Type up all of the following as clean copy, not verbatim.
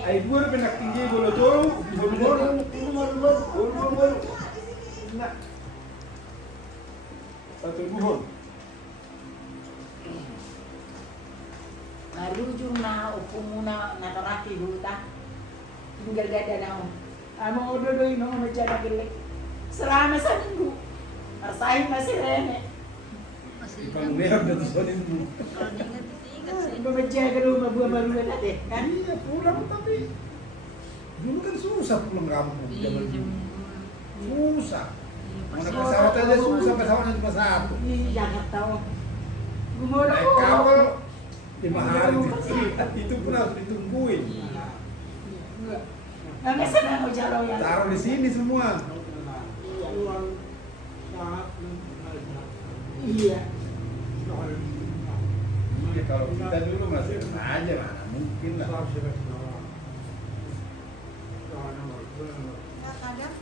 Ay buwan pinaktinggi bolo toro, bolo. Na. Satu buhon. Marujung na upo muna nakaraki huta. Tinggal dada na ako. Amo ododoy no medya na gilik. Selama sa minggu. Rasain na si Rene. Ipang mayag na to sa ninyo. Medya ka lumang baru natin. Kan? Iya, pulang tapi dulu kan susah pulang kampung zaman dulu. Susah. Mau naik pesawat aja susah, pesawatnya cuma satu. Di Jakarta. Gumulong Naik kapal 5 hari itu pun harus ditungguin. Nggak bisa na jalo yan. Taruh di sini semua. Iya. Ya, kalau kita dulu masih aja mana mungkin lah. Kadang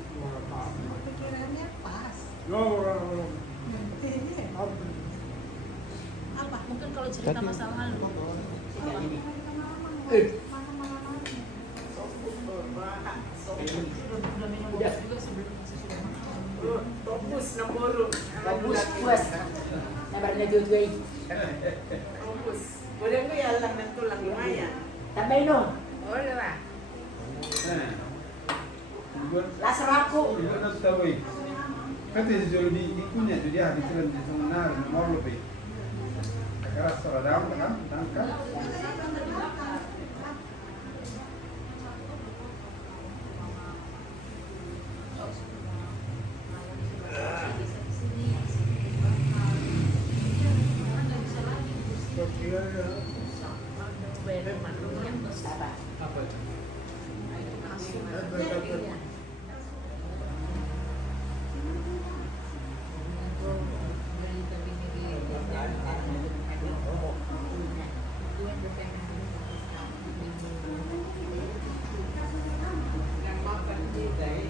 pikirannya pas. Apa? Mungkin kalau cerita masa lalu. Udah. Topus nomboro. Topus puas. Nabar na dudway. Topus. Boleh ko yan lang ng tulang lumayan. Tambay no. Boleh ba? Nah, Lasaraku. ibu nak tahu ini. Kata si jual di ikunya tu dia di jalan di sana nomor lebih. Keras seradam kan, tangkap. Sabar. Apa itu? Yang makan kita eh.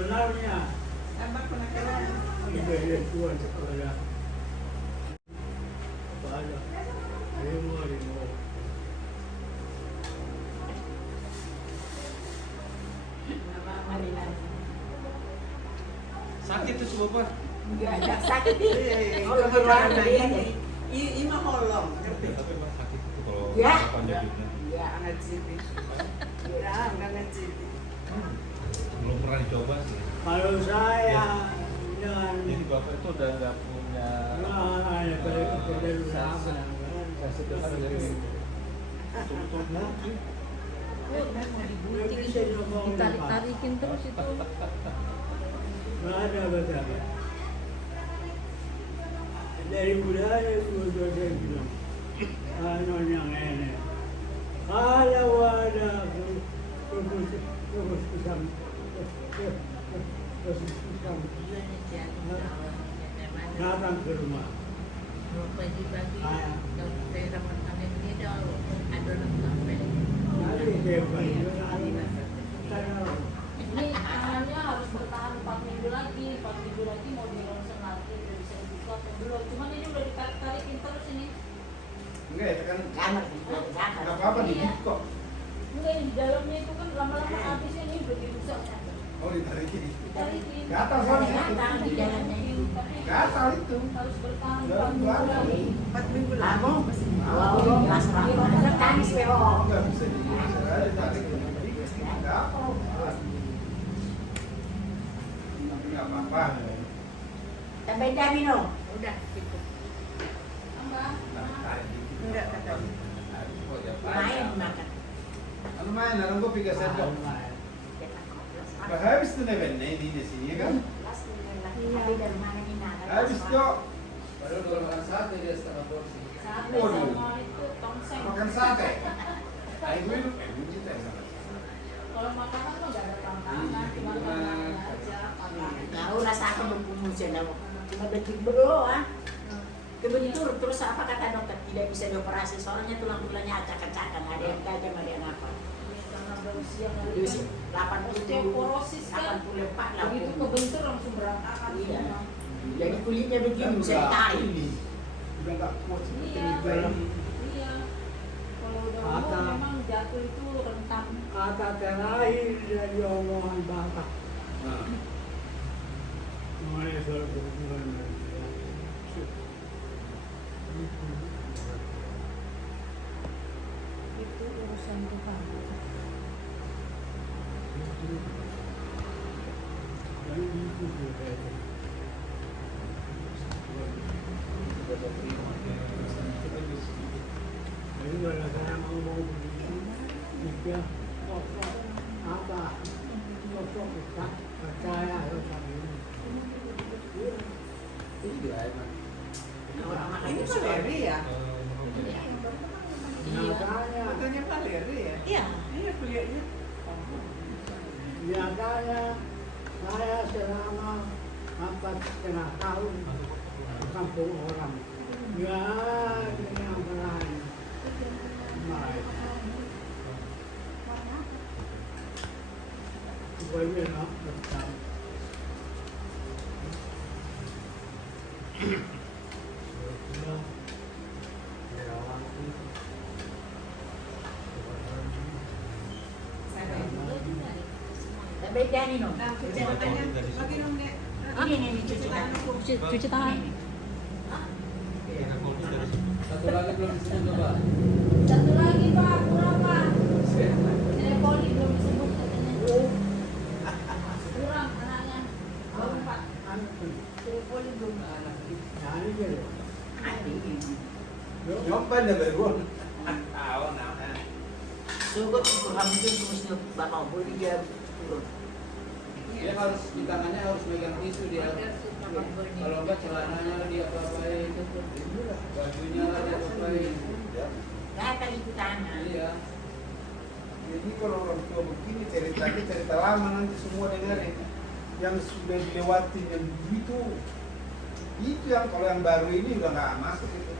Sebenarnya Tambah ko na kailangan. kebetulan sekolah pada lima. Sakit tuh semua pak. Enggak ada sakit nih. Eh, Oh, ikaw keluar na dari ini. ini. Ima holong. Ngerti? Tapi emang sakit itu kalau Ya. panjangnya. Ya. Angat city. Ya, angat city. Belum pernah dicoba sih. Kalau saya dengan Jadi bapak itu udah nggak punya ada kebetulan sensi dasar dari tutup nanti. Ditarik-tarikin terus itu. nggak ada betapa. Dari budaya itu saya bilang, anu yang enak. Kalau ada keputusan datang ke rumah. Pagi-pagi Ah. kalau saya dapat kami ini dah ada orang sampai. Nanti dia balik. Ini tangannya harus bertahan 4 minggu lagi, 4 minggu lagi mau di ronsen lagi, udah bisa dibuka atau belum. Cuman ini udah ditarik-tarikin terus ini. Enggak itu kan Kamar di belakang. nggak apa-apa di kok. Enggak, yang di dalamnya itu kan lama-lama habisnya ini udah dirusak. Oh ditarikin. Ditarikin. Gatal soalnya. Gatal di dalamnya itu. Gatal itu. Harus bertahan Dalam 4 minggu bulan. lagi. 4 minggu lang. Kamu awal lasaraku. Ada tangis weo. Nggak bisa ditarik. Gatal. Tapi nggak apa-apa. Tambay dami no. Udah gitu. Tambah Enggak kata. Lumayan makan. Ano main, alam ko piga sa ito. Habis tu na ben, hindi na sini kan? Tapi dari mana ni nak? Habis ko. Baru kalau makan sate dia setengah porsi. Sate Waduh. sama itu tongseng. Makan sate. Ay, gue kita sama. Kalau makanan mah gak ada tantangan, cuma tantangan aja. Tahu rasa aku berkumpul sana. Cuma detik berdoa. Kebentur terus apa kata dokter tidak bisa dioperasi soalnya tulang-tulangnya acak-acakan, ada yang tajam ada yang apa. Karena berusia kali Terus kan. Osteoporosis kan. 84 lah. Begitu kebentur langsung berantakan. Iya. semua. Jadi kulitnya begini bisa ditarik. Udah nggak kuat seperti Iya. itu ini. Iya. Kalau udah umur Kata- memang jatuh itu rentan. Kata terakhir dari omongan Bapak. Nah, Mengenai soal berhubungan dengan dia. Itu urusan Tuhan. Dan itu juga. Jadi kalau saya mau begitu, dia sosok apa? Sosok kita percaya harus ini. Orang makan Ini itu Valeri ya? Biasanya, Katanya Valeri ya? Iya. Iya kuliahnya. biasanya saya selama 4,5 tahun di kampung orang. Ya, ini yang lain. Baik. Supaya nak tetap. Sudah. Dirawati. Tapi dia ni no. Nah, cuci tangannya. Lagi dong, Dek. Ini nih cuci tangan. Cuci tangan. Satu lagi belum disebut tuh Pak. Satu lagi Pak, kurang Pak. Teleponi belum disebut katanya. Kurang anaknya. Baru 4. Teleponi belum. Nah, ini dia. nyobain na baru. Tahu na. Sugot kurang itu mesti bapak boleh dia turun. Dia harus di tangannya harus megang tisu dia. Kalau enggak celananya dia apa-apain, bajunya lah dia apa-apain. Kata itu tangan. Iya. Jadi kalau orang tua begini ceritanya cerita lama nanti semua dengerin. Yang sudah dilewati yang begitu. Itu yang kalau yang baru ini udah nggak masuk itu.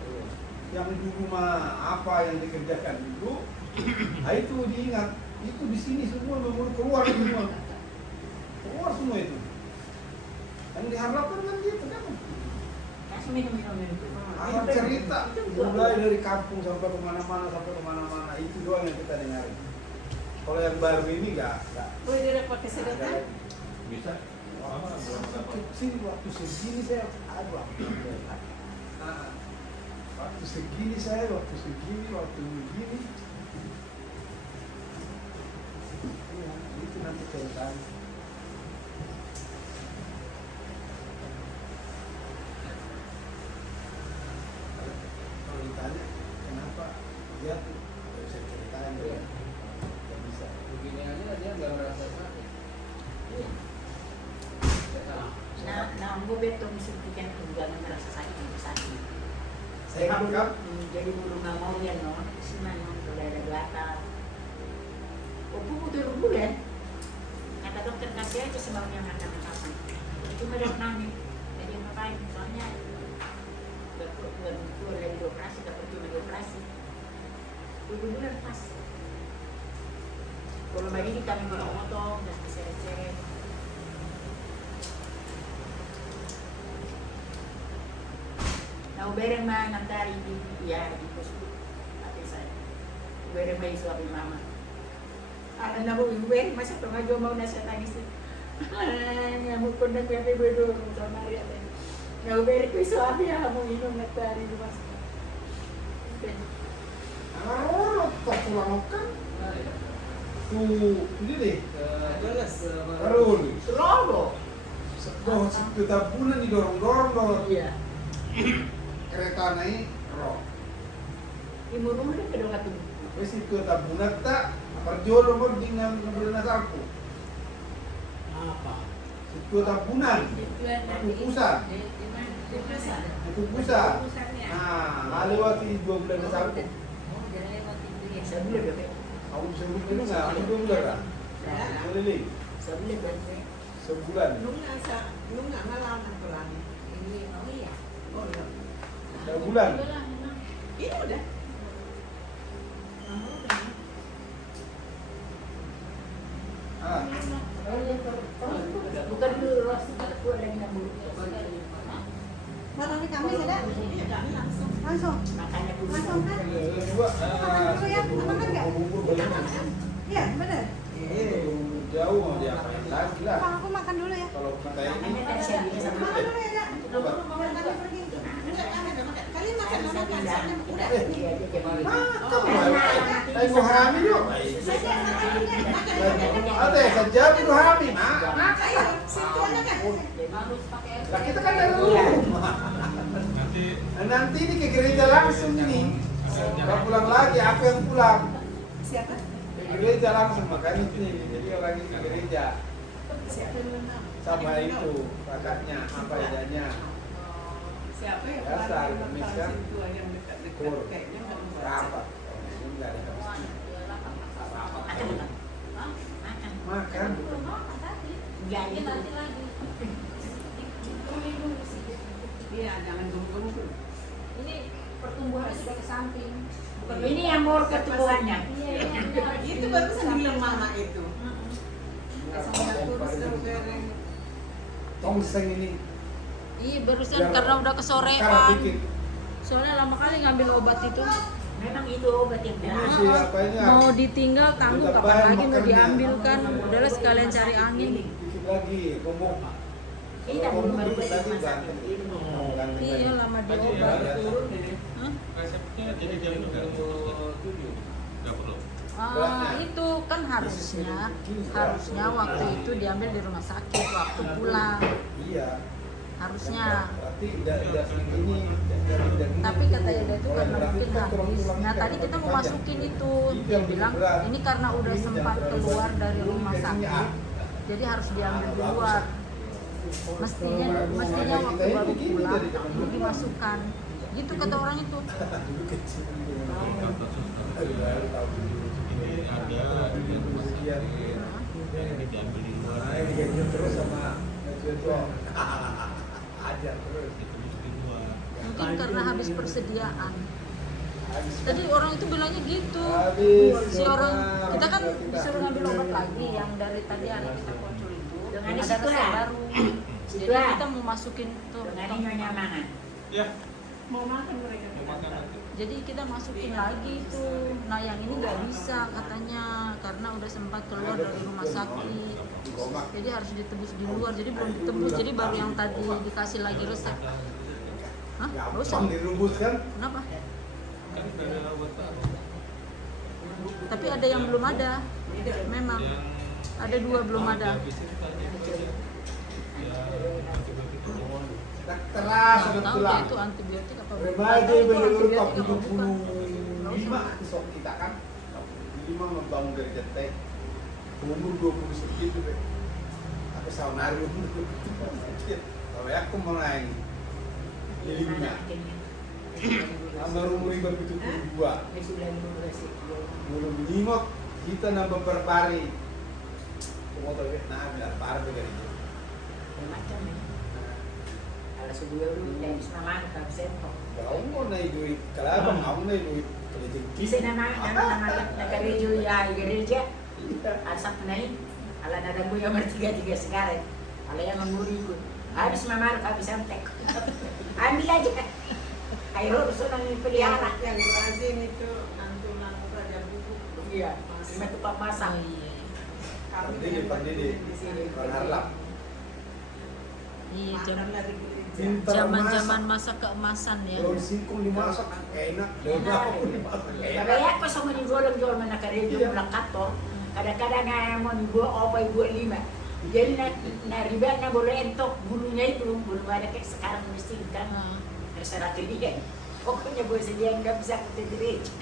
Yang dulu mah apa yang dikerjakan dulu, nah itu diingat. Itu di sini semua baru keluar semua. Keluar semua itu. Yang diharapkan kan gitu kan. Kasih minum-minum itu. Apa cerita mulai dari kampung sampai kemana-mana itu doang yang kita dengarin. Kalau yang baru ini nggak. Boleh dia pakai sedotan? Bisa. Sini waktu segini saya waktu segini waktu begini. Ya, itu nanti ceritanya. Kalau ditanya kenapa dia tuh nggak bisa ceritain ya, nggak bisa. Begini aja dia nggak merasa sakit. Nah, gue betul suntikan tunggal merasa sakit. Sehat kan? Jadi bulu nggak mau ya no, sini no, kalau ada belakang. Aku butuh bulan. Kata dokter kasih aja sebabnya makan apa. Cuma dok nangis, jadi ngapain? Soalnya keluar dari operasi, dapat cuma operasi. 7 bulan pas. Kalau begini kami potong-potong dan diseret-seret. Nah, bereng mah nanti di ya di posku. Tapi saya bereng mah suami mama. Anak na bu bereng masa tengah jo mau nasi tangis. Ngamu kondang kape bedo sama dia. Nah, bereng ku suami ya mau minum nanti di mas. Kalau tak pulang kan Nah, ya. tuh ini deh. Jelas. Baru Selalu. setiap bulan didorong-dorong loh. Iya. Kereta naik Roh. Imurung na pero nga Wes itu tabunat tak perjolo mo dengan bulan aku. Apa? Itu tabunan, kukusan. Kukusan. Nah, ngalewati 2 bulan aku. sa bulan ba? Aku bisa bulan enggak? Aku 2 bulan kan? Boleh. Sa bulan ba? Sebulan. Nung nga malaman ko lang. Oh, no. Sebulan. Ini udah. Ah, Bukan dulu Ros, aku lagi nabur. Marami kami sila. Iya, kami langsung. Langsung. Makanya aku Langsung kan? dua. Makan dulu ya, makan nggak? Bubur banyak. Iya, benar. Jauh mau diapain lagi lah. Bang, aku makan dulu ya. Kalau kayak ini, Makanya tadi saya bilang sama Makan dulu ya, Kak. coba. Biar kami pergi. Enggak, makan. Kalian makan dulu kan? Udah. dia jadi Ay, mo hamil yun. Ate, sadya mo hamil, ha? Ayo, situ aja kan? Harus pakai Lah kita kan dari rumah. Nanti Nanti ini ke gereja langsung ini. Kalau pulang lagi, aku yang pulang. Siapa? Ke gereja langsung, makanya ini. Jadi orang ini ke gereja. Siapa? Sama itu, kakaknya, apa adanya. Siapa ya? Dasar, Kamis kan? Situ aja yang dekat-dekat. Kur. Kayaknya nggak mau Rapat. Enggak ada habis. Makan. Enggak Ini gitu. nanti lagi. Iya, jangan dulu. Ini pertumbuhannya sudah ke samping. Bukan Ini yang mau ketubuhannya. Iya, ini Itu barusan bilang mama itu. Sama terus goreng. Tongseng ini. Iya barusan Biar karena udah karena kesorean. dikit. Soalnya lama kali ngambil obat itu. Memang itu obat yang Ini benar. si apanya? Mau ditinggal tangguh Kita kapan bayar lagi mau makannya. diambil kan. Udahlah sekalian cari angin. Dikit lagi, ngomong. Kita belum baru dikit lagi masak. ganteng. Oh, ganteng Iya lagi. lama di Aja ya, obat. turun Hah? resepnya jadi jam enggak perlu. Itu kan harusnya waktu itu diambil di rumah sakit waktu pulang Iya. harusnya. Berarti tidak ini. Tapi kata Yada itu karena mungkin habis. Nah tadi kita mau masukin itu, dia bilang ini karena udah sempat keluar dari rumah sakit, jadi harus diambil di luar. Mestinya waktu baru pulang dimasukkan. Gitu kata orang itu. Ini ada di rumah sakit. Ini diambil di luar. Nah, ini ganjil terus sama Jojo. Ajar terus. Ditulis di luar. Mungkin karena habis persediaan. Habis. Tadi orang itu bilangnya gitu. Habis. Si orang kita kan Kita. disuruh ngambil obat lagi yang dari tadi anak kita muncul itu. Dengan Ada situ resep lah. baru. Situ Jadi lah. kita mau masukin tuh. Dengan ini nyonya mangan. Ya, Mau makan mereka. mau makan nanti. Jadi kita masukin lagi itu. Nah yang ini nggak bisa katanya karena udah sempat keluar dari rumah sakit. Jadi harus ditebus di luar. Jadi belum ditebus. Jadi baru yang tadi dikasih lagi resep. Hah? Nggak usah. Gampang direbus kan? Kenapa? Kan udah ada obat baru. Tapi ada yang belum ada. Memang Yang ada 2 belum ada. dihabisin tadi aja. Ya, antibiotik itu. Teras Nggak ada tahu tulang. dia itu antibiotik apa bukan. Remaja Tahu itu bener antibiotik tak apa bukan. 75 sok kita kan. 75 membangun dari detek. Umur 20 segitu deh. Aku saunari umur 20. Kalau aku mau naik. Lima. Amar umur 72. Belum limot kita nambah perpari. Motor Vietnam bilang parah juga itu. Macam ni. Kalau sebulan dulu dia bisa nama tak sento. Kau mau naik duit, kalau abang mau naik duit kerja Bisa nama gereja ya gereja. Asap naik. Ala nada gue yang bertiga sekarang. Ala yang menguri ikut. Habis mamar habis santek. Ambil aja. Ayo urusan pelihara. Yang Brazil itu nantu Raja Bubu. Iya. Lima tukang masak. Oh, iya. Kami Pandidi, di sini. Orang Harlap. Iya, Makan dari sini. Pintar zaman-zaman masak. masa keemasan ya. Daun singkong dimasak enak. Daun bawang dimasak enak. Kaya ko sa mga jual man nakarejo Iya. mulakat to. Kadang-kadang nga mo ibu opay ibu 5. Jadi na riba na boleh entok bulunya itu belum ada kayak sekarang mesti kan Nah, terserah ke dia. Pokoknya gue sedia nggak bisa ke gereja.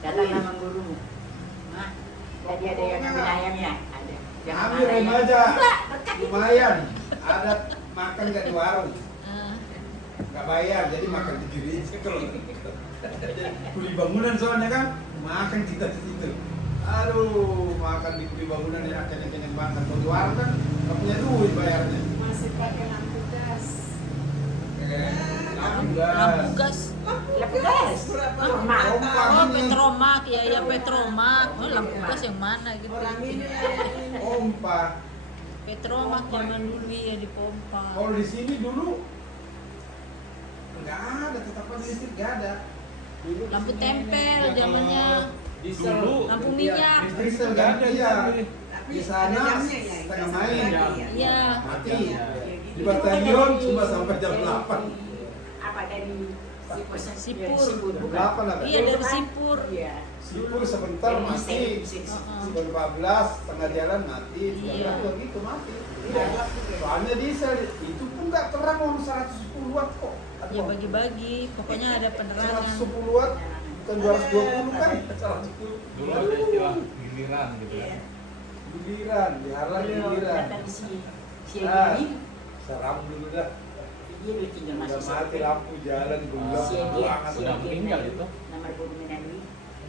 Datang sama gurumu. Nah, jadi ada yang ngambil ayamnya? Ada. Jangan Ambil marah ya. aja. Enggak, berkat itu. Lumayan. Ada makan nggak di warung. Ah, Nggak bayar, jadi makan di gereja kalau kuli bangunan soalnya kan makan kita di situ. Aduh, makan di kuli bangunan ya kenyang-kenyang banget. Kalau di warung kan nggak punya duit bayarnya. Masih pakai lampu gas. Lampu lampu gas. gas. Lampu gas. Normal. Oh, Petromak, ya Petromak. Oh, lampu gas yang mana gitu. Orang ini yang Pompa. Petromak zaman dulu ya dipompa. Kalau di sini dulu nggak ada, tetap ada listrik nggak ada. Dulu di Lampu sini- tempel zamannya. Diesel. Lampu minyak. Diesel nggak ada ya. Di sana setengah main. Iya. Mati. Di batalion cuma sampai jam 8. Apa dari Sipur. Sipur. bukan? 8 ada. Iya, dari Sipur. Iya. Sipur sebentar Dari mati. Sipur. Jam 14 tengah jalan mati. Iya. Jam gitu mati. Tidak. Soalnya diesel itu pun nggak terang orang 110 watt kok. Ya bagi-bagi, pokoknya ada penerangan. 110 watt bukan 220 kan? 110. Dulu ada istilah giliran gitu ya. Giliran, dihalang giliran. Datang si Ah, ini, seram dulu dah. dia udah tinggal Udah masuk mati lampu jalan gelap Si Adian, banget. Sudah meninggal itu. Nama guru menandui.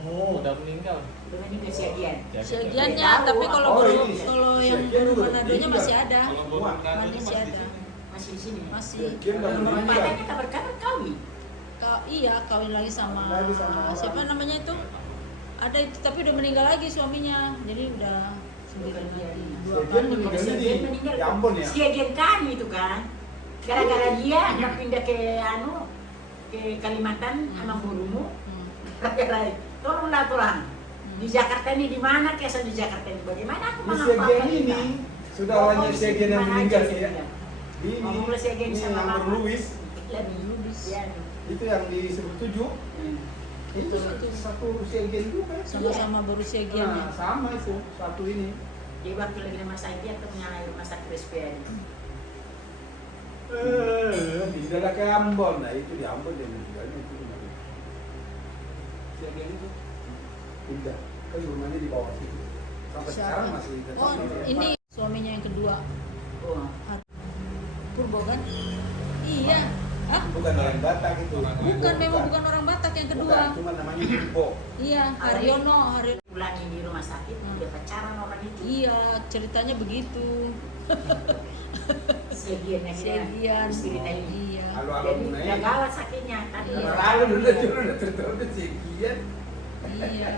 Oh, udah meninggal. Udah meninggal si Adian. Segiannya, tapi kalau Oh, baru ini. kalau yang Segian baru juga Manadonya meninggal. masih ada. Kalau baru Manado Masih masih di ada. sini. Masih di sini. Masih. Segian udah meninggal. Makanya kabar-kabar kawin. Iya, kawin lagi sama, Lagi sama orang. siapa namanya itu? Ada itu tapi udah meninggal lagi suaminya. Jadi udah sendirian lagi. Dua Segian kali. meninggal. Si Adian meninggal. Di Ambon ya? Si Adian kami itu kan. Gara-gara dia yang pindah ke ke Kalimantan sama gurumu. Hmm. Gara-gara tolonglah Tuhan. Di Jakarta ini di mana kesan di Jakarta ini? Bagaimana aku Di Segian ini sudah hanya Segian yang meninggal ya. Ini Ngomonglah Segian ini sama nomor Mama. Louis. Lebih lubis ya. Itu yang di 17. Itu satu Segian juga. Sama-sama berusia Nah, giannya. Hmm. sama itu satu ini. Dia waktu lagi rumah sakit atau punya rumah sakit RSPN. Di daerah ke Ambon, nah itu di Ambon dia meninggalnya itu kemarin. Segian itu pindah, kan rumahnya di bawah situ. Sampai sekarang Siapa? masih tetap Oh, di- ini suaminya yang kedua. Oh, Purbo kan? Iya. Hah? Bukan orang Batak itu. Bukan, memang bukan orang Batak yang kedua. Bukan, cuma namanya Purbo. Iya, Haryono, pulangi di rumah sakit dia pacaran orang itu. Iya, ceritanya begitu. Segian Segian. cerita ini. Iya. Kalau Jadi alumni, udah gawat sakitnya. Tadi Iya. kalau dulu udah tertutup Segian. Iya.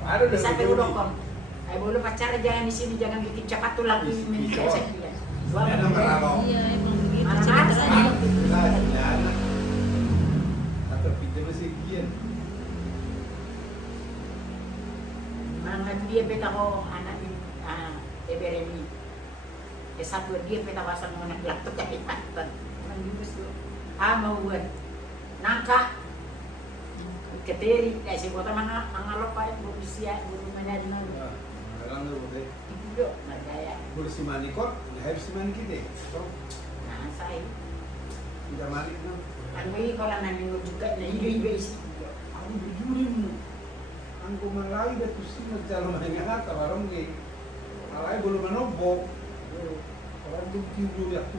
Ada udah sampai tertutup. udokon. Ayo boleh pacaran jangan di sini, jangan bikin cepat tuh lagi menikah Segian. Ada nama Ralong. Iya, emang begitu Marah-marah ceritanya. saya. Nah, jalan. Atau pinjam Segian. Mana dia beta ko anak di TBRMI. S1 dia beta pasang anak laptop Kalimantan. Manjubus tuh. Mau buat nangka keteri si kota mangalok pa yung berusia bulu manadino. Orang lu deh. Ibu nagaya. Boleh si Manikot, ya harus si Manik kita. Nah, saya Tidak Manik kan. ang may ko lang namin juga na iba isi. Aku berjurin mu. Angko malay dah tu sih macam mana ngata warung ni. Malay belum menobok. Orang tu tidur ya tu.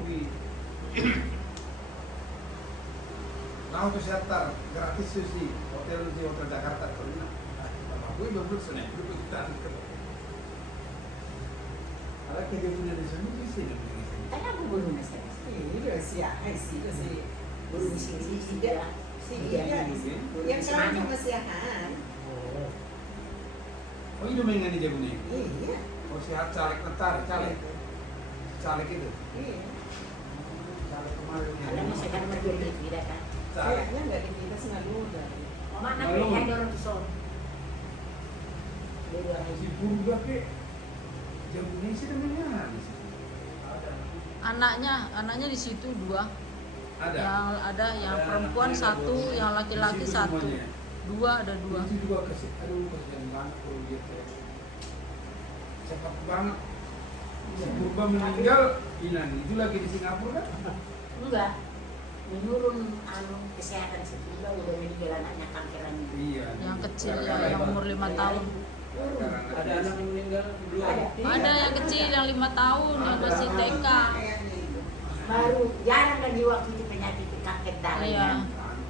Nah tu siapa gratis tu sih hotel di hotel Jakarta tu ni. Aku ibu belum sana, belum kita. Ada kerja punya di sana di sini. Kaya ako bulu na siya. Iya sih, sih kasi. Bulu ni si dia. Iya, yang sekarang cuma siahan. Oh ini main dia punya. Iya. Oh sihat caleg nentar, caleg. Caleg itu. Iya. Caleg kemarin. Alam mo siya kan mag-direct tidak kan. Caleg. Kayaknya nggak dipindah Sinaluda. O mana Malu. kaya dorong so. Si Purba ke jamnya sih namanya. Anaknya di situ dua. Ada. Yang ada yang perempuan satu, yang laki-laki Di situ satu. semuanya. Dua ada dua. Itu juga kasih. Aduh kasihan banget kalau gitu. Cepat banget. Si Purba meninggal, Inan itu lagi di Singapura kan? Enggak. menurun kesehatan setiap udah meninggal anaknya kankerannya. Iya. Yang kecil ya, yang umur 5 tahun. Ada anak yang meninggal dua. Ada yang kecil yang 5 tahun yang masih TK. Baru jarang lagi waktu itu penyakit kanker darah. Iya.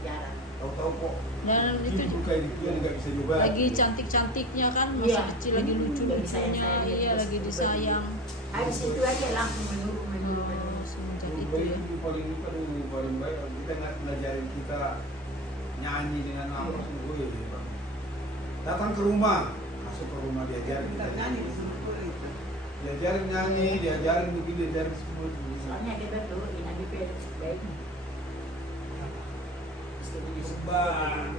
Jarang. Tahu-tahu kok. Dan Itu itu buka ini dia nggak bisa juga. lagi cantik-cantiknya kan, masih Iya. kecil lagi lucu-lucunya, iya lagi disayang. Habis itu aja langsung menurun. Semenjak Dulu itu bayi ya. itu paling baik kita nggak belajarin kita nyanyi dengan apa semua ya. Datang ke rumah, masuk ke rumah diajarin kita Nyanyi di sumur itu. diajarin nyanyi, diajarin begini, diajarin semua. Soalnya kita tuh ini baik. Sebar.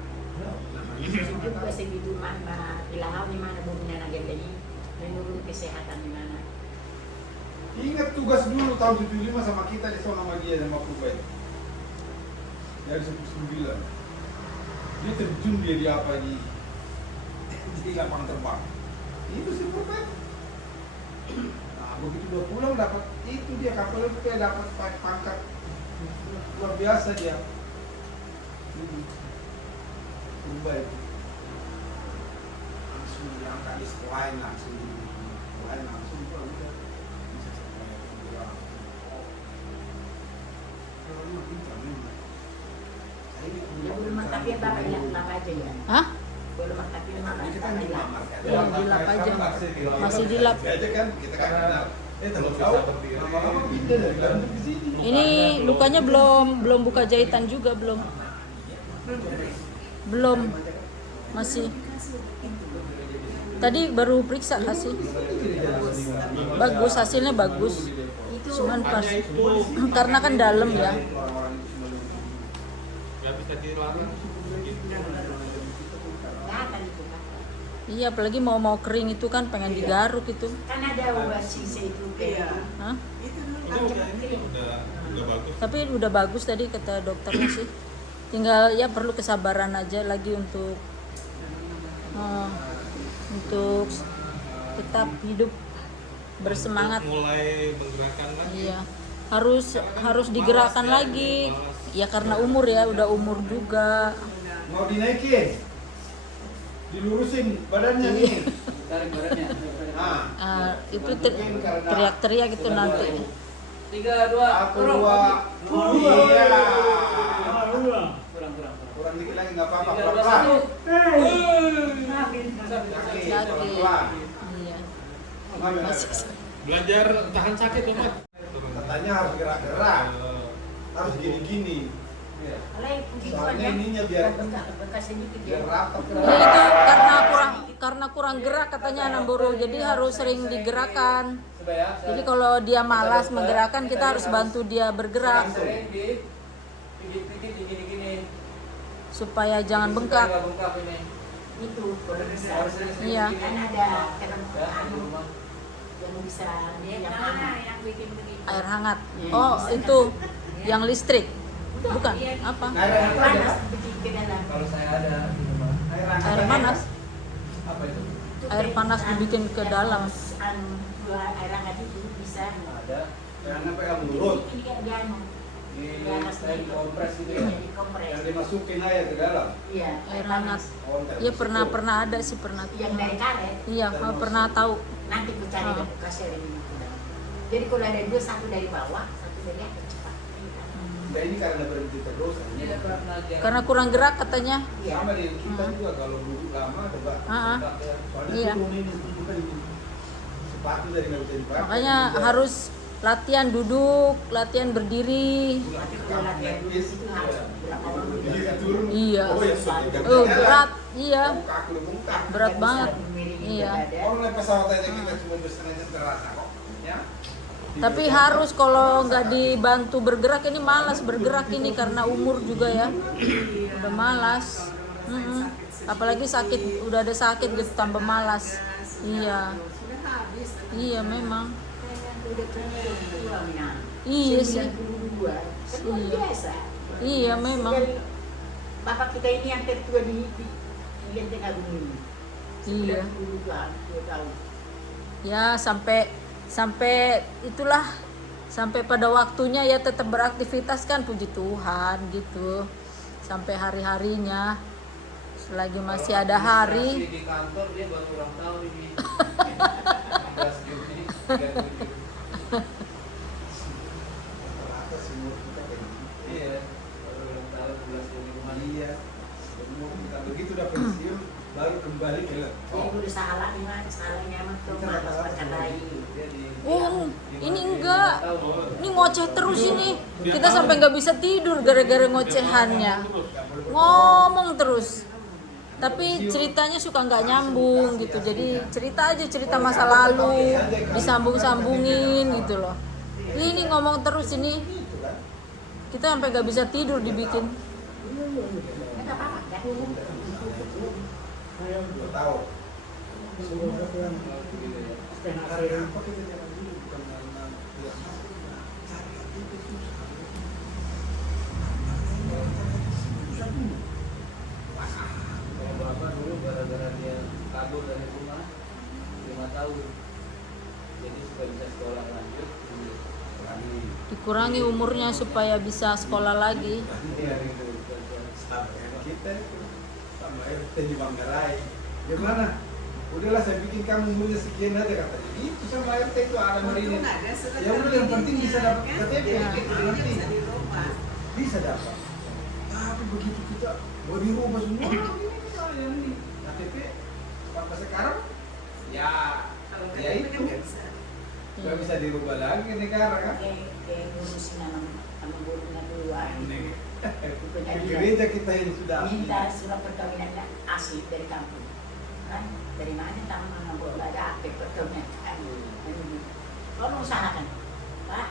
Itu juga segitu mana ilahau di mana bumbunya lagi jadi menurun kesehatan di mana. Ingat tugas dulu tahun 75 sama kita di sana sama dia sama Pubay. Dari 19. Dia terjun dia di apa di lapangan terbang. Itu si Pubay. Nah, begitu dia pulang dapat itu dia kapal itu kayak dapat pangkat luar biasa dia. Pubay. Langsung diangkat di sekolah langsung pulang udah. Ya belum tapi bapak ya bapak aja ya. Hah? Belum tapi mama Kita kan di lamar kan. Belum dilap aja. Masih dilap. Aja kan kita kan kenal. Tahu lama-lama pindah dari Bandung ke sini. Ini lukanya belum buka jahitan juga belum. Belum. Masih. Tadi baru periksa kasih. Bagus, hasilnya bagus. Cuman pas karena kan dalam ya. Nggak bisa dilarang. Gatal itu kan. Iya, apalagi mau kering itu kan pengen digaruk itu. Kan ada obat sisa itu Iya. Hah? Itu dulu kan cepat kering. Udah bagus. Tapi udah bagus tadi kata dokternya sih. Tinggal ya perlu kesabaran aja lagi untuk tetap hidup bersemangat. Mulai menggerakkan lagi. Iya. Harus digerakkan lagi. Ya karena umur ya, udah umur juga. Mau dinaikin, dilurusin badannya nih. Tarik badannya. Nah, Itu teriak-teriak gitu nanti. 3, 2, satu dua, iya. kurang. Kurang dikit lagi nggak apa-apa, 3, 2, pelan-pelan. 1. Sakit. Pelan-pelan. Iya. Ngambil. Belajar tahan sakit ya, Mat. Katanya harus gerak-gerak, harus gini-gini. Kalau begitu Soalnya aja. ininya biar bekas sedikit biar ya. rapat. Ya itu karena kurang gerak katanya Anamboro, jadi harus sering digerakkan. Jadi kalau dia malas menggerakkan, kita harus bantu dia bergerak Sering dipijit-pijit gini-gini. supaya jangan bengkak. Supaya nggak bengkak ini. Itu kalau bisa. Harus sering-sering Iya. begini. Kan ada Ya, di rumah. yang bisa yang yang bikin begitu. Air hangat. Oh, itu yang listrik. Bukan? Apa? panas begitu ke dalam. Kalau saya ada di rumah. Air panas. Apa itu? Air panas dibikin ke dalam. Dua air hangat itu bisa. Ada. Jangan sampai kamu mulut. Ini kayak dianu. Di kompres gitu ya. Di kompres. Yang dimasukin aja ke dalam. Iya. Air hangat. Kontak. Iya pernah ada sih pernah. Yang dari karet. Iya, pernah tahu. Nanti ku cari dan kasih yang ini. Jadi kalau ada dua, satu dari bawah, satu dari atas cepat. Nah, ini karena berhenti terus. Iya, karena dia- Karena kurang gerak katanya. Iya. Sama dengan kita juga kalau duduk lama coba. Ah, Soalnya Iya. turun ini juga ini. Sepatu dari nggak bisa dipakai. Makanya harus latihan duduk, latihan berdiri. Nanti kalau latihan dulu itu harus berapa waktu? Berdiri turun. Iya. Oh ya sudah. Oh, berat. Iya. Kaki lu bengkak. Berat Bisa banget. memiringi Iya. badan. Orang naik pesawat aja kita cuma bersengaja terasa kok. Ya. Tapi harus kalau nggak dibantu bergerak ini malas bergerak ini karena umur juga ya. Udah malas. Apalagi sakit, udah ada sakit gitu tambah malas. Iya. Sudah habis. Iya memang. Udah tua, Mina. Iya sih. 92. Kan luar Iya. biasa. Iya memang. Dari bapak kita ini yang tertua di Lenteng Agung ini. Iya. 92 tahun. Ya sampai itulah sampai pada waktunya ya tetap beraktivitas kan, puji Tuhan gitu. Sampai hari-harinya, selagi masih ada hari. Di kantor dia baru ulang tahun ini. 13 Juni 37. Rata semua kita kayak gitu. Iya, baru ulang tahun 11 Juni kemarin. Iya. Semua kita begitu udah pensiun baru kembali ke Jadi gue udah salah nih mas, salahnya emang tuh mas perkatai. Dia di- Oh, di- ini di- enggak. tahun. Ini ngoceh terus ini. Kita sampai nggak bisa tidur gara-gara ngocehannya. Ngomong terus. Tapi ceritanya suka nggak nyambung gitu. Jadi cerita aja cerita masa lalu, disambung-sambungin gitu loh. Ini ngomong terus ini. Kita sampai nggak bisa tidur dibikin. Enggak apa-apa ya. 2 tahun. Setengah Karena hari. apa kita jalan dulu bukan karena tidak mau. Cari aktivitas susah. Kalau bapak dulu gara-gara dia kabur dari rumah 5 tahun, jadi supaya bisa sekolah lanjut Dikurangi umurnya supaya bisa sekolah lagi. Iya itu. Sama kita itu. Sama RT di Manggarai. Gimana? Udahlah saya bikin kamu umurnya sekian aja katanya. Itu sama RT itu ada Untung ini. ada surat Ya udah yang penting bisa dapat kan? KTP. Jadi Itu kita nanti bisa dirubah. bisa dapat. Tapi begitu kita mau dirubah semua ini KTP sampai sekarang ya Kalau ya KTP kan itu nggak bisa. nggak bisa dirubah lagi negara kan. Kayak ngurusin sama gurunya duluan. Di gereja kita ini sudah Minta surat perkawinan asli dari kampung. Kan dari mana tamu boleh ada akte perkawinan kan. Kalau usahakan, Pak.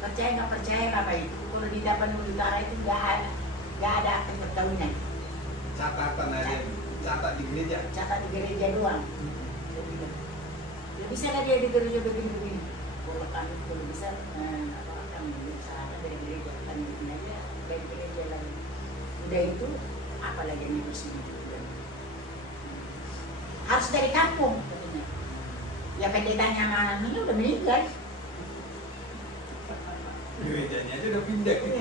Percaya nggak percaya Bapak itu kalau di Tapanuli Utara itu nggak ada akte perkawinan. catatan aja, catat di gereja. Catat di gereja doang. Jadi bisa nggak dia di gereja begini-begini? Kalau kami belum bisa, kami usahakan dari gereja kami bikin aja dari gereja lagi. Udah itu apalagi yang ngurusin itu. Harus dari kampung katanya. Ya pendetanya mana ini udah meninggal. Gerejanya aja udah pindah gitu.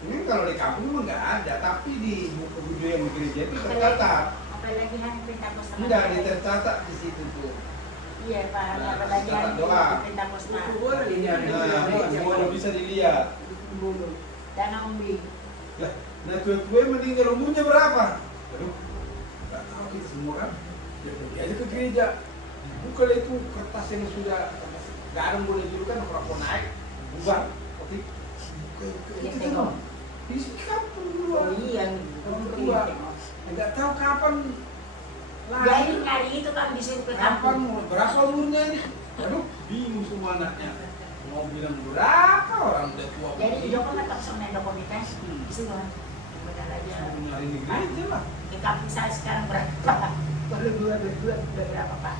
Ini kalau di kampung memang nggak ada, tapi di buku budaya yang gereja itu tercatat. Apalagi hanya perintah pos Tidak tercatat di situ tuh. Iya Pak, Nah, apalagi catat hanya doang. perintah pos Buku boleh dilihat. Nah, semua udah bisa dilihat. Dana umbi. Lah, nah tua-tua meninggal umurnya berapa? Aduh, nggak tahu kita semua kan. Ya pergi aja ke gereja. Buka lah itu kertas yang sudah garam boleh dulu kan orang naik, bubar, ketik. Buka Iya, itu tengok. di kampung dulu. Oh iya, Berdua. Nggak tahu kapan jadi kali itu kan disuruh ke kapan kampung. berapa umurnya ini. Aduh, bingung semua anaknya. Mau bilang berapa orang udah tua Jadi begini. Joko kan langsung main dokumentasi disuruh. Benar aja. Nyari di gereja lah. Di kampung saya sekarang berapa? Kalau dua berapa Pak?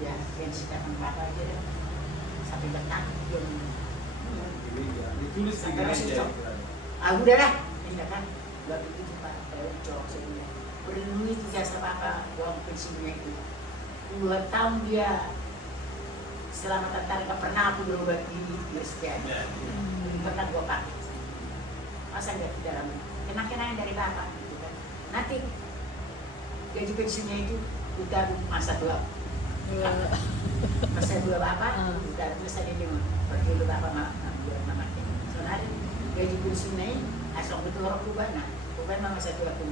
Ya, pensi datang berapa aja deh. Sampai datang yang Gereja. Ditulis di Sampai gereja. ah udah lah, tidak kan? Gak begitu Pak, cocok saya bilang. Berdua itu jasa Bapak, uang pensiunnya itu. 2 tahun dia selama tertarik gak pernah aku berubah diri Kristen. Belum pernah gua pakai. Masa nggak di dalam kenang-kenangan dari Bapak gitu kan. Nanti gaji pensiunnya itu udah masa dua masa dua Bapak udah terus ada dia pergi dulu Bapak mama soalnya gaji pensiunnya asal betul orang berubah nah bukan masa dua pun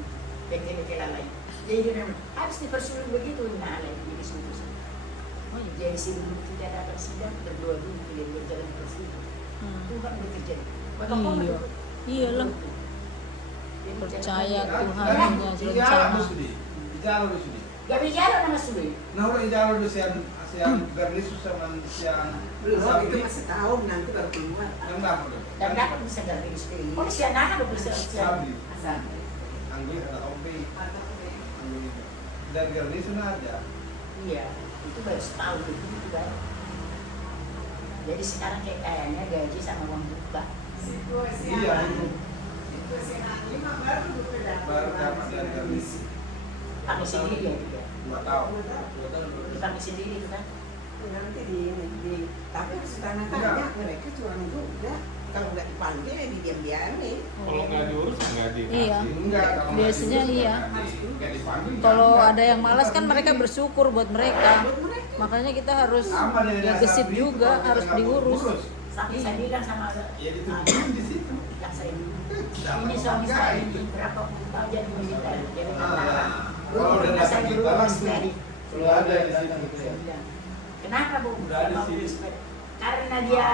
bengkel lain jadi dia harus dipersulit begitu nah lain jadi sulit jadi sebelum tidak ada persidangan berdua dulu dia berjalan persidangan Tuhan bekerja Iya. Iyalah. Percaya Tuhannya rencana. Ijalo di sini. Gak bicara nama sulit. Nah, udah ijalo di siang Garlisus sama siang Belum, itu Sabri. masih tahun nanti baru keluar. Yang dapat tuh. Dan dapat bisa dari sendiri. Oh, si anak ada bisa Sabri. asal. Anggil ada Ombe. Dan Garlisus aja. Iya, itu baru setahun itu kan. Jadi sekarang kayak kayaknya gaji sama uang buka. Iya itu. Baru Baru dapat dari Garlisus. Pakai sendiri ya juga. 2 tahun. Dipakai sendiri itu kan. nanti tapi harus tanya mereka curang juga. Kalau nggak dipanggil ya didiam-diamin. Kalau nggak diurus nggak di. Iya. Enggak, kalau Biasanya nggak iya. nggak dipanggil, Kalau enggak. ada yang malas kan mereka bersyukur buat mereka. Makanya kita harus Sama dengan ya dasar gesit itu, juga, kalau kita harus nggak diurus. urus, Sampai saya bilang sama ya ditutupin di situ. yang saya ini suami saya ini berapa puluh tahun jadi militer, jadi tentara. Kalau udah Dulu dapat saya kita berubah langsung dari sudah ada di situ. saya bilang, kenapa bu? Udah ada Mau sih. respect? Karena dia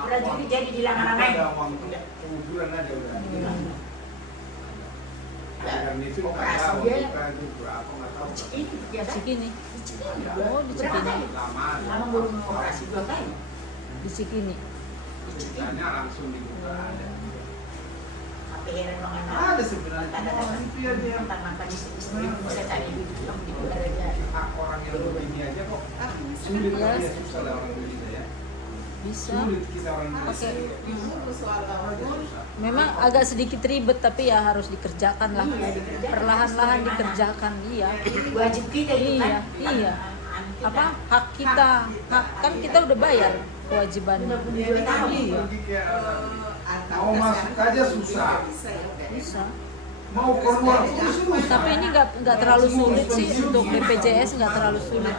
prajurit jadi dilarang-larang. Ada uang kuburan ada udah. Karena itu nggak tahu kita itu berapa nggak tahu. Ini dia kan? Cikini. Cikini. Oh, di Berapa Cikini. kali? Lama baru operasi 2 kali. Di Cikini. Ceritanya langsung dibuka ada. Sampai heran banget. Ada sebenarnya. Kata-kata Itu ya dia. mantan istri saya tanya dulu kamu di keluarga. Hak orang yang begini aja kok Ah, sulit Ya. ya susah lah orang Indonesia ya. Bisa. Sulit kita orang Indonesia. Oke. soal Memang agak sedikit ribet tapi ya harus dikerjakan lah. Iya, dikerjakan. Perlahan-lahan dikerjakan, iya. Wajib kita itu Iya, kan. iya. Anak kita. Apa hak kita? Hak kan kita udah bayar kewajibannya. Udah tahu. Pergi kayak mau masuk aja susah. Bisa. Mau keluar pun susah. Tapi ini nggak terlalu sulit sih untuk BPJS, nggak terlalu sulit.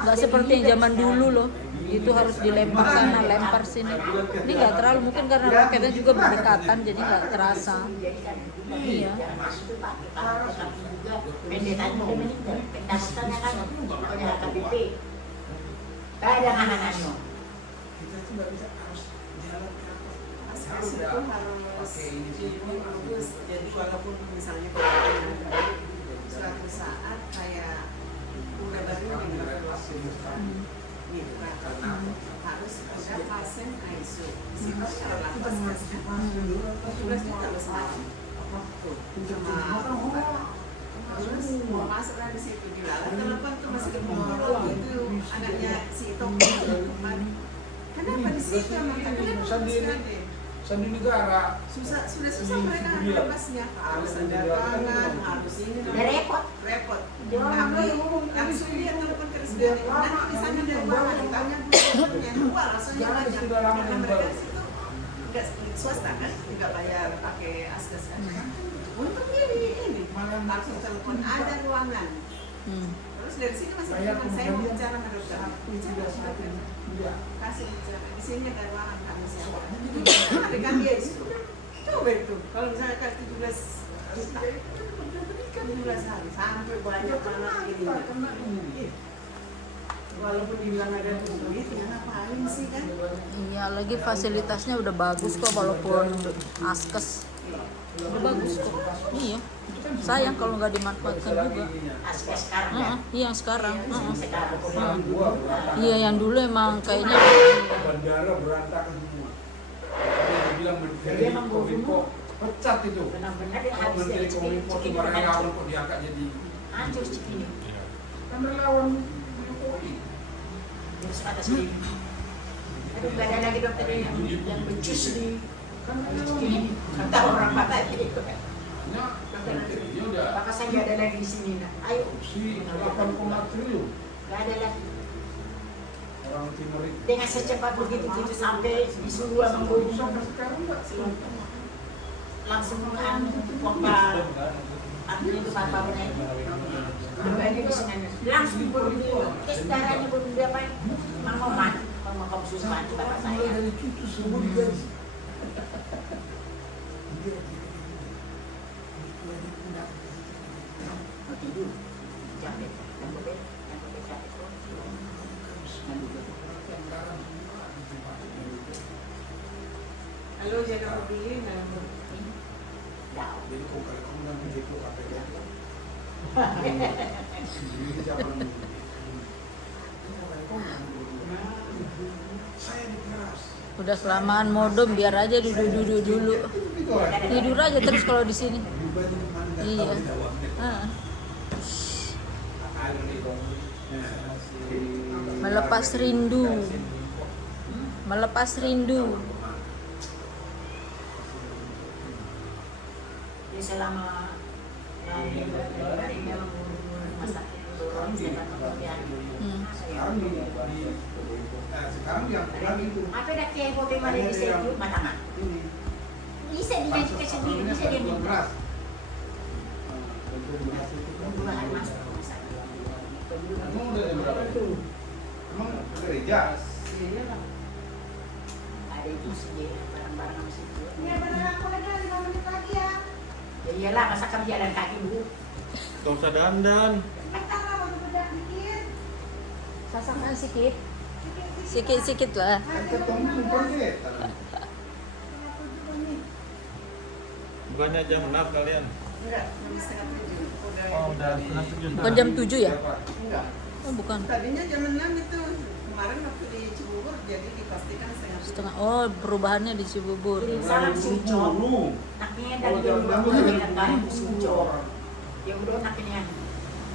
Nggak seperti yang zaman dulu loh. Itu harus dilempar sana, lempar sini. Ini nggak terlalu, mungkin karena raketnya juga berdekatan jadi nggak terasa. Iya. Itu pakai kami juga pendetaan udah meninggal. Pendaftarannya kan punya KBP. Ada anak-anaknya. Kita tuh nggak bisa harus jalan ke atas. Asas itu harus diurus. Jadi walaupun misalnya kalau suatu saat kayak udah baru gitu kan, harus ada pasien ISO. Siapa kalau lapas kan? Tugasnya kalau sama terus mau masuk lah di situ dilalah telepon tuh masih ketemu itu anaknya si Tok kenapa di situ kenapa masih Sandi negara. sudah susah mereka lepasnya harus ada tangan harus ini Udah repot. repot Jangan langsung dia telepon ke residen nanti di sana ada ruangan ditanya punya dua rasanya banyak karena mereka di situ nggak swasta kan nggak bayar pakai asgas kan untuk ini langsung telepon ada ruangan terus dari sini masih bilang saya mau bicara sama dokter bicara sama dokter kasih bicara di sini ada ruangan kami siapa ada kan dia itu coba itu kalau misalnya kan 17 juta 17 hari sampai banyak banget ini walaupun dibilang ada duit ya ngapain sih kan Iya, lagi fasilitasnya udah bagus kok walaupun askes. Udah bagus kok. Iya. Sayang kalau nggak dimanfaatkan juga. Askes sekarang kan. Iya, yang sekarang. Sekarang. Iya, yang dulu emang kayaknya Bandara berantakan semua. Dia bilang menteri Kominfo pecat itu. Benar-benar dia habis Menteri dari Kominfo itu relawan kok diangkat jadi hancur Cikini. kan relawan Jokowi. Terus atas ini. Aduh, nggak ada lagi dokter yang becus di kan Cikini. Kata orang patah itu. Hanya menterinya udah Maka saya nggak ada lagi di sini. Nah, ayo. si 8,1 triliun. Nggak ada lagi. Orang timur itu. Dengan secepat begitu sampai disuruh sama guru Sampai sekarang enggak langsung pompa artinya itu apa berbeda di sini langsung berbeda tes darahnya berbeda apa mau kamu susu mati bapak saya dari cucu semua digaji. mau tidur jamret yang berbeda halo jaga mobil dalam Jadi kok kalau kamu nanti gitu KPK. Sendiri siapa namanya? Saya diperas. udah kelamaan modem biar aja duduk dulu. Tidur aja terus kalau di sini. Iya. Heeh. Melepas rindu. Melepas rindu. jadi selama harinya rumah sakit sekarang di Sekarang sekarang yang kurang itu apa dah kayak kopi mana bisa itu matang. ini Bisa dimajukan sendiri, bisa dia bantuan minta. beras. Bantuan beras itu kan Pembuahan masuk ke rumah sakit. emang udah jam berapa itu? Emang gereja? Ada itu sendiri barang-barang sama situ. Ini benar aku ada 5 menit lagi ya. Ya iyalah masa kamu jalan kaki dulu. Gak usah dandan. Bentar lah baru bedak dikit. Sasakan sikit. Sikit-sikit lah. Kan ketemu numpang deh. Bukannya jam 6 kalian? Enggak, jam setengah 7. Oh, udah setengah 7. Bukan jam 7 ya? Enggak. Oh, bukan. Tadinya jam 6 itu. Kemarin waktu di Cibubur jadi dipastikan setengah 7. Setengah. Oh, perubahannya di Cibubur. Kirim salam si Ucok. Naknya dari jam 2 kita tarik si Ucok. Yang udah naknya.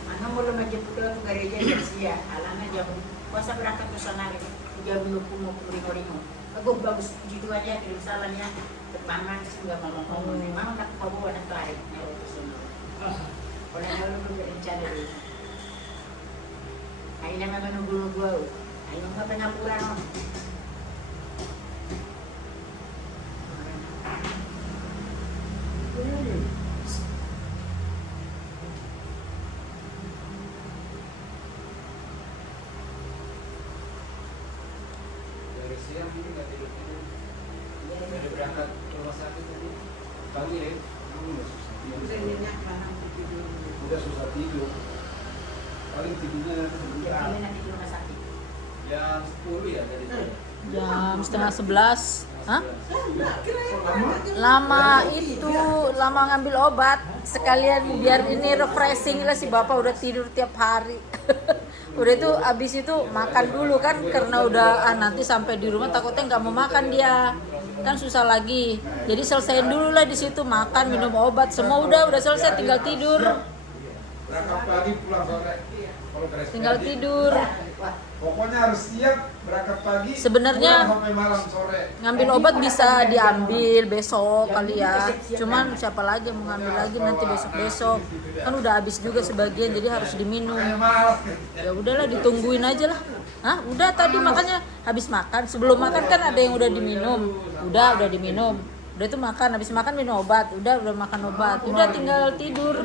Ano mo lo majemput ko ke gereja jam sia. Alana jam puasa berangkat ke sana jam 20 mau ringo-ringo. Aku bagus gitu aja kirim salamnya. Temangan sih nggak mau ngomong. Memang nak bawa anak tarik nyawa ke sana. Kalau yang lalu berencana dulu. Akhirnya memang nunggu-nunggu. Ayo nggak pengapuran. Dari siang ini nggak tidur. Dari berangkat ke rumah sakit tadi pagi ya. Udah nyenyak banget tidur. Udah susah tidur. Paling tidurnya sebentar. Jadi nanti di rumah sakit. Jam 10 ya dari sana. Jam setengah 11. Hah? Enggak, kira-kira Lama itu, lama ngambil obat. Sekalian biar ini refreshing lah, si bapak udah tidur tiap hari. Udah itu abis itu makan dulu kan, karena udah nanti sampai di rumah takutnya nggak mau makan dia, kan susah lagi. Jadi selesaiin dulu lah di situ, makan, minum obat, semua udah selesai, tinggal tidur. Berangkat pagi pulang sore. Kalau ke restoran, Tinggal tidur. pokoknya harus siap berangkat pagi. Sebenarnya pulang sampai malam sore. ngambil obat bisa diambil besok kali ya, cuman siapa lagi yang mau ngambil lagi nanti besok kan udah habis juga sebagian, jadi harus diminum. Kayak malas. Ya udahlah, ditungguin aja lah. Hah? Udah tadi makanya habis makan, sebelum makan kan ada yang udah diminum. Udah diminum. Udah itu makan, habis makan minum obat. Udah makan obat. Udah tinggal tidur.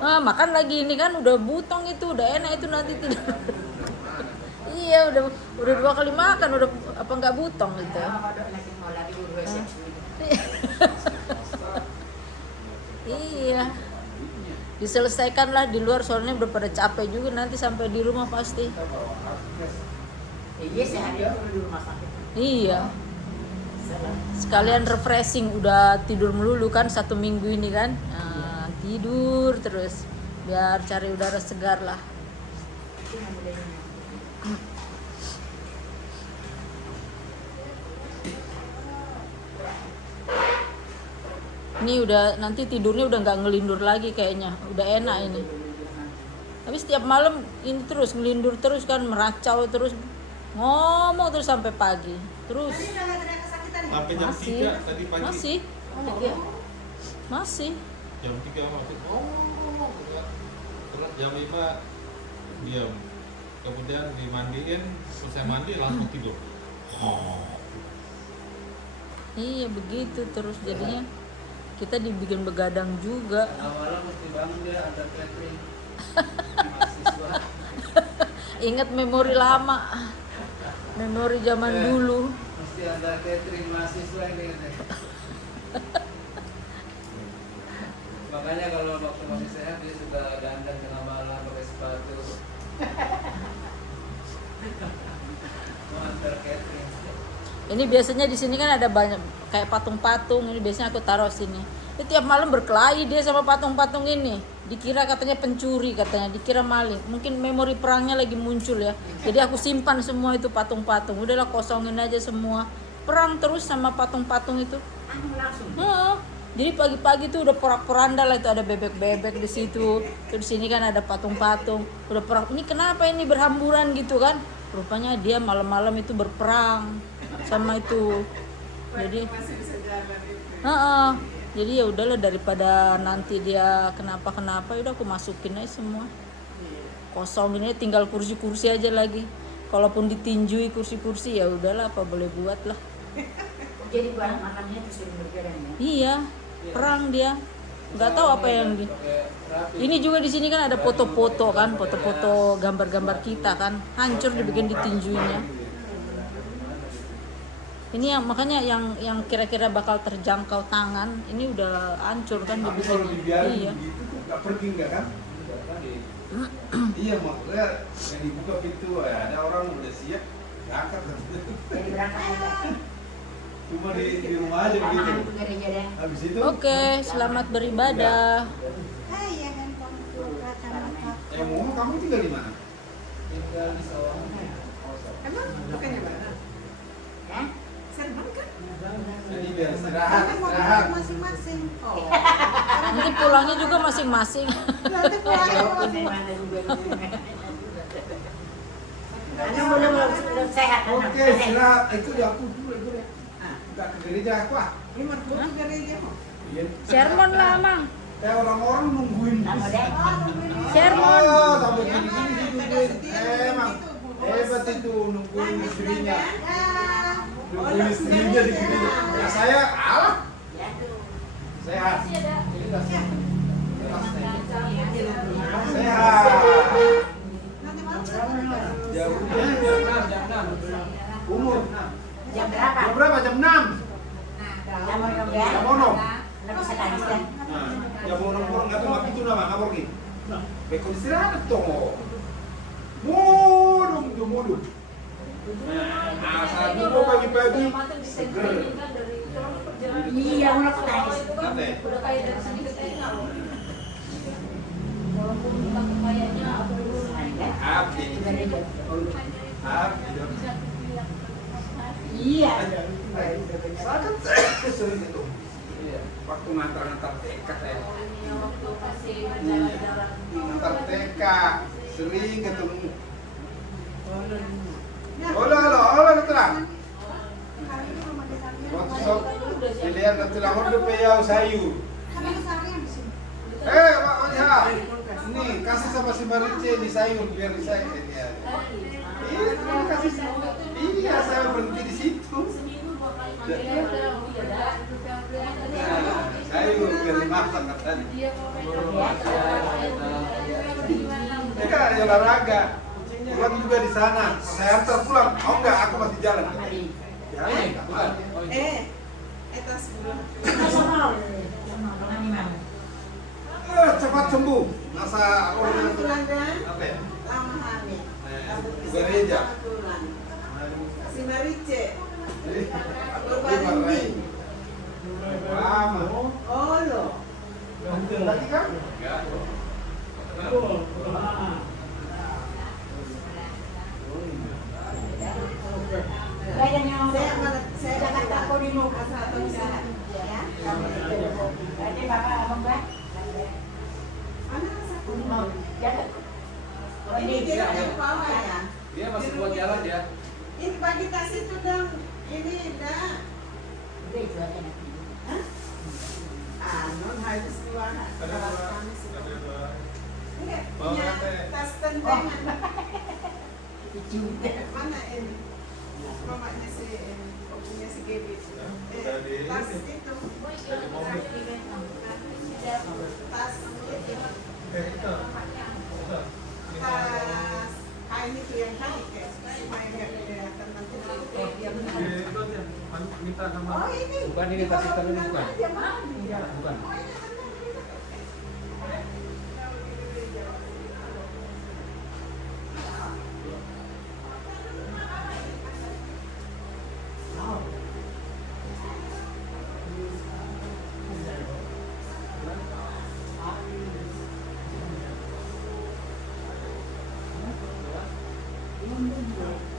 Makan lagi ini kan udah butong itu, udah enak itu nanti tidur. Iya, udah 2 kali makan, udah apa nggak butong gitu. Iya. Diselesaikan lah di luar, soalnya udah pada capek juga nanti sampai di rumah pasti. Iya sehari aku di rumah sakit. Iya. Sekalian refreshing, udah tidur melulu kan 1 minggu ini kan. Nah, tidur terus biar cari udara segar lah. Ini udah nanti tidurnya udah nggak ngelindur lagi kayaknya, udah enak ini. Tapi setiap malam ini terus ngelindur terus kan, meracau terus, ngomong terus sampai pagi terus. Tadi udah nggak ada kesakitan ya? Sampai jam Masih. 3 tadi pagi. Masih. Jam 3 masih. Terus jam 5 diam. Kemudian dimandiin, selesai mandi langsung tidur. Iya begitu terus jadinya kita dibikin begadang juga. Malam mesti bangun dia ada catering. Mahasiswa. Ingat memori lama, memori zaman dulu. Mesti ada catering mahasiswa ini. Makanya kalau waktu masih sehat dia suka dandan tengah malam pakai sepatu. Mau antar catering. Ini biasanya di sini kan ada banyak kayak patung-patung. Ini biasanya aku taruh sini. Ini tiap malam berkelahi dia sama patung-patung ini. Dikira katanya pencuri, katanya dikira maling. Mungkin memori perangnya lagi muncul ya. Jadi aku simpan semua itu patung-patung. Udahlah kosongin aja semua. Perang terus sama patung-patung itu. Langsung. Jadi pagi-pagi tuh udah porak-poranda lah, itu ada bebek-bebek di situ. Terus sini kan ada patung-patung. Udah perang. Ini kenapa ini berhamburan gitu kan? Rupanya dia malam-malam itu berperang sama itu. Jadi Masih bisa jalan itu. jadi ya udahlah, daripada nanti dia kenapa-kenapa, udah aku masukin aja semua. kosong ini, tinggal kursi-kursi aja lagi. Kalaupun ditinjui kursi-kursi ya udahlah, apa boleh buat lah. Jadi barang makannya itu sering berjalan ya. Iya, perang dia. Nggak tahu apa yang di. Ini juga di sini kan ada foto-foto kan, foto-foto gambar-gambar kita kan, hancur dibikin ditinjuinya. Ini yang makanya yang kira-kira bakal terjangkau tangan, ini udah hancur kan Tapi kalau dibikin. dibiarin Iya. begitu tuh nggak pergi nggak kan? Iya maksudnya yang dibuka pintu ya, ada orang udah siap berangkat. Jadi berangkat aja. Cuma di rumah aja begitu. Anak itu gereja deh. Habis itu Oke, selamat beribadah. yang mau kamu tinggal di mana? Tinggal di sawah. Emang bukannya mana? Ya? Serban kan? Jadi biar istirahat. Masing-masing. Oh. Nanti pulangnya juga masing-masing. Nanti pulangnya Walaupun di mana juga. Anu belum sehat. Oke, istirahat. Itu di aku dulu itu ya. Enggak ke gereja aku ah. Ini mertua ke gereja kok. Iya. Sermon lah, Mang. Kayak orang-orang nungguin. Nama deh. Sermon. Oh, sampai gini-gini ditungguin. Emang hebat itu nungguin istrinya. Nungguin istrinya di gereja. Ya saya alah. Sehat. Sehat. Jauhnya Jam 6. umur. Jam berapa? Jam berapa? Jam 6. Jam berapa ya? Jam 6. Nggak bisa tangis kan? Jam 6 orang nggak tahu apa itu nama ngapor ki. Beko istirahat toh. Mudung jo mudung. Nah, saat itu pagi-pagi seger. Iya, mau tangis. Nanti. Udah kayak dari sini ke tengah loh. Walaupun kita kayaknya Abdi. Abdi. Iya. Saya kan sering itu. Iya. Waktu ngantar-ngantar TK saya. waktu masih jalan-jalan. Ngantar TK sering ketemu. Hola, terang. Waktu sok dilihat nanti lamor udah peyau sayur. Pak Ojha, ini kasih sama si Marice di sayur biar di sayur. Iya, kasih. Iya, saya berhenti di situ. Sayur biar dimakan katanya. Ini kan ada olahraga. Pulang juga di sana. Saya antar pulang. Oh enggak, aku masih jalan. Jalan, kapan? Etas dulu. Cepat sembuh. Masa orang Tulang kan? apa ya? Lama hamil. Gereja. Si Marice. Berbareng. Lama. Oh lo. Lagi kan? Saya kata aku di muka satu sehat. Ya. Berarti Bapak abang Mbak. Mana satu? Oh, Ini dia yang bawa ya. Dia masih buat jalan ya. Ini bagi tas itu dong. Ini dah. Udah itu aja nanti. Non harus keluar. Enggak, Oh, punya kata- tas tentengan. Itu juga. Mana ini? Mamanya si punya si Gaby. Tas itu. Tas itu. Tas. Ini tuh yang tadi kayak supaya nggak kelihatan nanti. Minta sama Oh ini. Bukan ini tas hitam ini bukan. Dia mau. Bukan. Oh ini kan Belum.